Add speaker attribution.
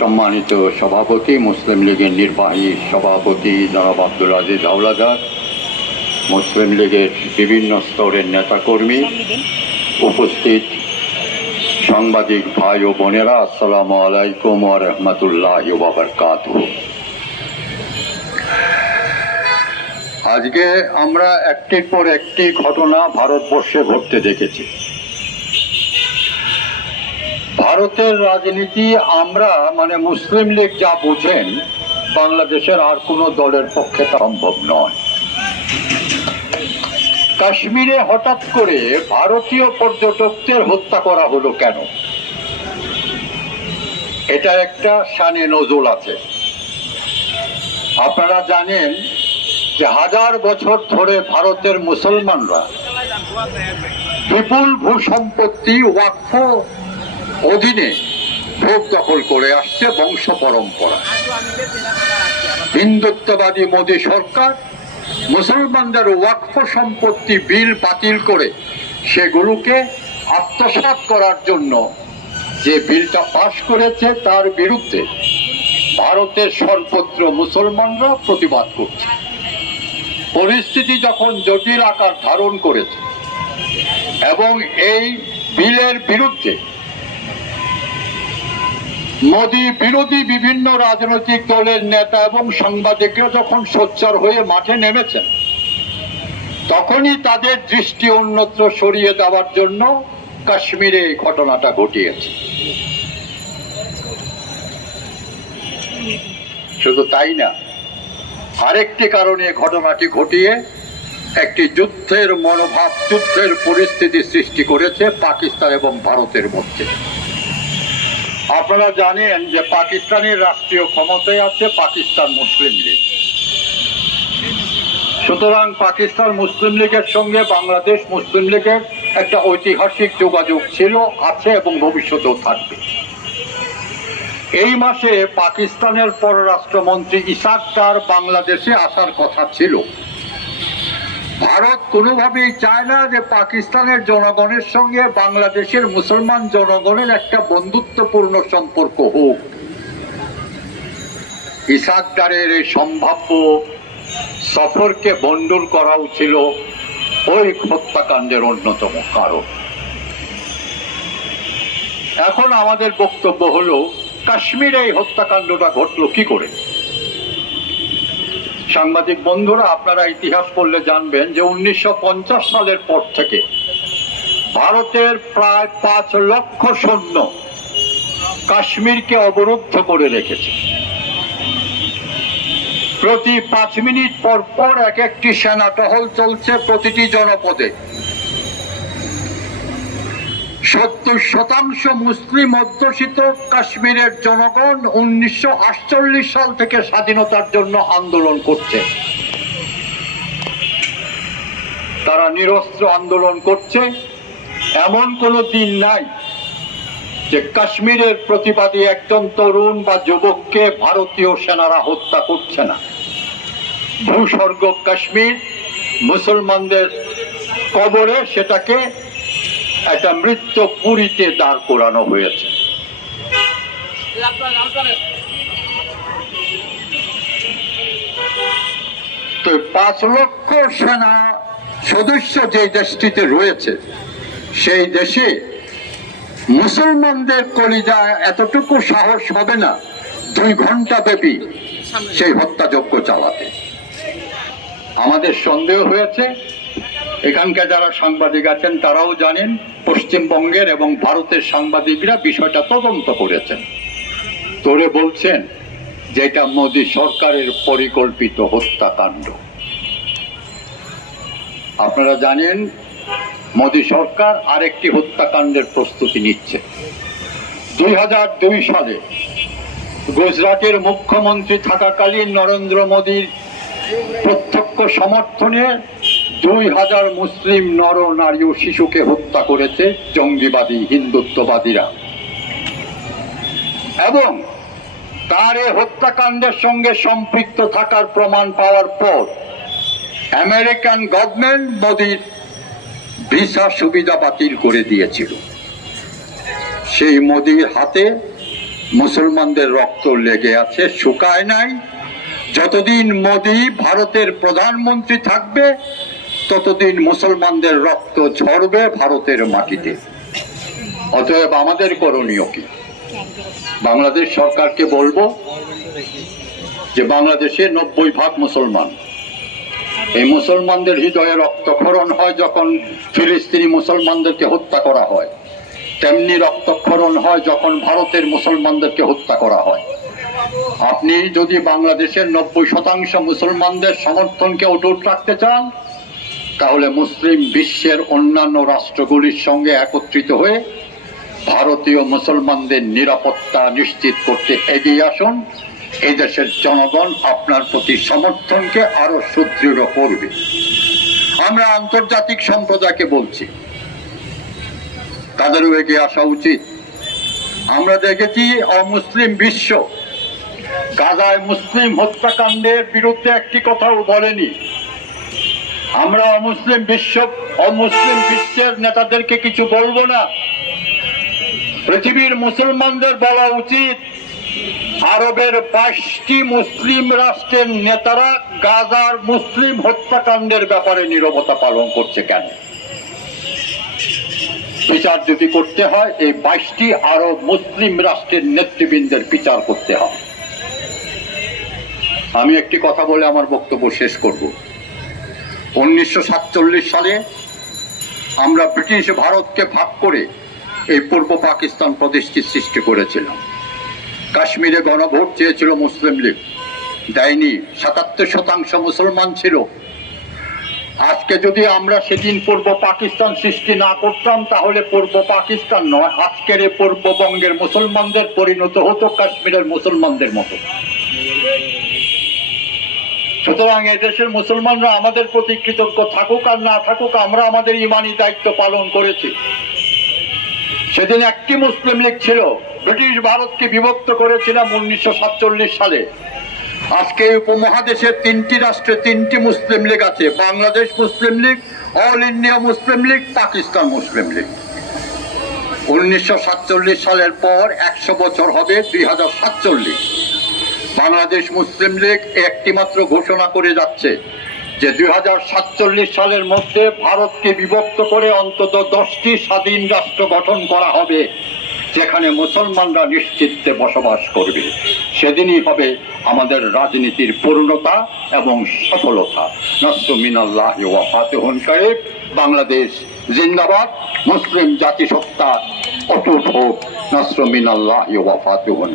Speaker 1: সম্মানিত সভাপতি, মুসলিম লীগের নির্বাহী সভাপতি জনাব আব্দুল আজিজ হাওলাদার, মুসলিম লীগের বিভিন্ন স্তরের নেতাকর্মী উপস্থিত। সাংবাদিক ভাই ও বোনেরা, আসসালামু আলাইকুম ওয়া রাহমাতুল্লাহি ওয়া বারাকাতুহু। আজকে আমরা একটির পর একটি ঘটনা ভারতবর্ষে ঘটতে দেখেছি। ভারতের রাজনীতি আমরা মানে মুসলিম লীগ যা বোঝেন, বাংলাদেশের আর কোনো দলের পক্ষে তা সম্ভব নয়। কাশ্মীরে হঠাৎ করে ভারতীয় পর্যটকদের হত্যা করা হলো কেন? এটা একটা শানে নজল আছে। আপনারা জানেন যে হাজার বছর ধরে ভারতের মুসলমানরা বিপুল ভূসম্পত্তি, ওয়াকফ অধীনে ভোগ দখল করে আসছে বংশ পরম্পরা। হিন্দুত্ববাদী মোদী সরকার মুসলমানদের ওয়াকফ সম্পত্তি বিল বাতিল করে সেগুলোকে আত্মসাৎ করার জন্য যে বিলটা পাশ করেছে তার বিরুদ্ধে ভারতের সর্বত্র মুসলমানরা প্রতিবাদ করছে। পরিস্থিতি যখন জটিল আকার ধারণ করেছে এবং এই বিলের বিরুদ্ধে মোদী বিরোধী বিভিন্ন রাজনৈতিক দলের নেতা এবং সাংবাদিকরা যখন সোচ্চার হয়ে মাঠে নেমেছেন, তখনই তাদের দৃষ্টি অন্যত্র সরিয়ে দেওয়ার জন্য কাশ্মীরে এই ঘটনাটা ঘটিয়েছে। শুধু তাই না, আরেকটি কারণে ঘটনাটি ঘটিয়ে একটি যুদ্ধের মনোভাব, যুদ্ধের পরিস্থিতি সৃষ্টি করেছে পাকিস্তান এবং ভারতের মধ্যে। আপনারা জানেন যে পাকিস্তানের রাষ্ট্রীয় ক্ষমতায় আছে পাকিস্তান মুসলিম লীগ। সুতরাং পাকিস্তান মুসলিম লীগের সঙ্গে বাংলাদেশ মুসলিম লীগের একটা ঐতিহাসিক যোগাযোগ ছিল, আছে এবং ভবিষ্যতেও থাকবে। এই মাসে পাকিস্তানের পররাষ্ট্রমন্ত্রী ইসাক তার বাংলাদেশে আসার কথা ছিল। ভারত কোনোভাবেই চায় না যে পাকিস্তানের জনগণের সঙ্গে বাংলাদেশের মুসলমান জনগণের একটা বন্ধুত্বপূর্ণ সম্পর্ক হোক। ইসাকদারের এই সম্ভাব্য সফরকে বন্ডুল করাও ছিল ওই হত্যাকাণ্ডের অন্যতম কারণ। এখন আমাদের বক্তব্য হলো, কাশ্মীরে এই হত্যাকাণ্ডটা ঘটলো কি করে? সাংবাদিক বন্ধুরা, আপনারা ইতিহাস পড়লে জানবেন যে উনিশশো পঞ্চাশ সালের পর থেকে ভারতের প্রায় পাঁচ লক্ষ সৈন্য কাশ্মীরকে অবরুদ্ধ করে রেখেছে। প্রতি পাঁচ মিনিট পর পর এক একটি সেনা টহল চলছে প্রতিটি জনপদে। সত্তর শতাংশ মুসলিম অধ্যুষিত কাশ্মীরের জনগণ উনিশশো আটচল্লিশ সাল থেকে স্বাধীনতার জন্য আন্দোলন করছে। তারা নিরস্ত্র আন্দোলন করছে। এমন কোনো দিন নাই যে কাশ্মীরের প্রতিবাদী একজন তরুণ বা যুবককে ভারতীয় সেনারা হত্যা করছে না। ভূস্বর্গ কাশ্মীর মুসলমানদের কবরে সেটাকে একটা মৃত্যু পুরীতে দাঁড় করানো হয়েছে। তো পাঁচ লক্ষ সেনা সদস্য যে দেশটিতে রয়েছে, সেই দেশে মুসলমানদের কলিজা এতটুকু সাহস হবে না, দুই ঘণ্টা ব্যাপী সেই হত্যাযজ্ঞ চালাতে। আমাদের সন্দেহ হয়েছে এখানকার যারা সাংবাদিক আছেন, তারাও জানেন পশ্চিমবঙ্গের এবং ভারতের সাংবাদিকরা বিষয়টা তদন্ত করেছেন। তোরে বলছেন যে এটা মোদী সরকারের পরিকল্পিত হত্যাকাণ্ড। আপনারা জানেন, মোদী সরকার আরেকটি হত্যাকাণ্ডের প্রস্তুতি নিচ্ছে। দুই হাজার দুই সালে গুজরাটের মুখ্যমন্ত্রী থাকাকালীন নরেন্দ্র মোদীর প্রত্যক্ষ সমর্থনে দুই হাজার মুসলিম নর, নারী ও শিশুকে হত্যা করেছে জঙ্গিবাদী, হিন্দুত্ববাদীরা। এবং তার এ হত্যাকাণ্ডের সঙ্গে সম্পৃক্ত থাকার প্রমাণ পাওয়ার পর আমেরিকান গভর্নমেন্ট মোদীর ভিসা সুবিধা বাতিল করে দিয়েছিল। সেই মোদীর হাতে মুসলমানদের রক্ত লেগে আছে, শুকায় নাই। যতদিন মোদি ভারতের প্রধানমন্ত্রী থাকবে ততদিন মুসলমানদের রক্ত ঝরবে ভারতের মাটিতে। অতএব আমাদের করণীয় কি? বাংলাদেশ সরকারকে বলব যে বাংলাদেশে নব্বই ভাগ মুসলমান। এই মুসলমানদের হৃদয়ে রক্তক্ষরণ হয় যখন ফিলিস্তিনি মুসলমানদেরকে হত্যা করা হয়। তেমনি রক্তক্ষরণ হয় যখন ভারতের মুসলমানদেরকে হত্যা করা হয়। আপনি যদি বাংলাদেশের নব্বই শতাংশ মুসলমানদের সমর্থনকে অটুট রাখতে চান তাহলে মুসলিম বিশ্বের অন্যান্য রাষ্ট্রগুলির সঙ্গে একত্রিত হয়ে ভারতীয় মুসলমানদের নিরাপত্তা নিশ্চিত করতে এগিয়ে আসুন। এই দেশের জনগণ আপনার প্রতি সমর্থনকে আরও সুদৃঢ় করবে। আমরা আন্তর্জাতিক সম্প্রদায়কে বলছি, তাদেরও এগিয়ে আসা উচিত। আমরা দেখেছি অমুসলিম বিশ্ব, গাজায় মুসলিম হত্যাকাণ্ডের বিরুদ্ধে একটি কথাও বলেনি। আমরা অমুসলিম বিশ্ব, অমুসলিম বিশ্বের নেতাদেরকে কিছু বলব না। পৃথিবীর মুসলমানদের বলা উচিত, আরবের বাইশটি মুসলিম রাষ্ট্রের নেতারা গাজার মুসলিম হত্যাকাণ্ডের ব্যাপারে নীরবতা পালন করছে কেন? বিচার যদি করতে হয়, এই বাইশটি আরব মুসলিম রাষ্ট্রের নেতৃবৃন্দের বিচার করতে হয় আমি একটি কথা বলে আমার বক্তব্য শেষ করব। উনিশশো সাতচল্লিশ সালে আমরা ব্রিটিশ ভারতকে ভাগ করে এই পূর্ব পাকিস্তান প্রদেশটি সৃষ্টি করেছিলাম। কাশ্মীরে গণভোট চেয়েছিল মুসলিম লীগ। দেয়নি, সাতাত্তর শতাংশ মুসলমান ছিল। আজকে যদি আমরা সেদিন পূর্ব পাকিস্তান সৃষ্টি না করতাম, তাহলে পূর্ব পাকিস্তান নয়, আজকের পূর্ববঙ্গের মুসলমানদের পরিণত হতো কাশ্মীরের মুসলমানদের মতো। সুতরাং এদেশের মুসলমানরা আমাদের প্রতি কৃতজ্ঞ থাকুক আর না থাকুক, আমরা আমাদের ইমানি দায়িত্ব পালন করেছি। সেদিন একটি মুসলিম লীগ ছিল, ব্রিটিশ ভারতকে বিভক্ত করেছিলাম উনিশশো সাতচল্লিশ সালে। আজকে উপমহাদেশের তিনটি রাষ্ট্রে তিনটি মুসলিম লীগ আছে, Bangladesh Muslim League, all India Muslim League, Pakistan Muslim League. উনিশশো সাতচল্লিশ সালের পর একশো বছর হবে দুই হাজার সাতচল্লিশ। বাংলাদেশ মুসলিম লীগ একটি মাত্র ঘোষণা করে যাচ্ছে যে দুই হাজার সাতচল্লিশ সালের মধ্যে ভারতকে বিভক্ত করে অন্তত দশটি স্বাধীন রাষ্ট্র গঠন করা হবে, যেখানে মুসলমানরা নিশ্চিত্তে বসবাস করবে। সেদিনই হবে আমাদের রাজনীতির পূর্ণতা এবং সফলতা। নসরু মিনাল্লাহ বাংলাদেশ জিন্দাবাদ, মুসলিম জাতিসত্তা অটুট হোক। নসরু মিনাল্লাহ ওয়া ফাতেহুন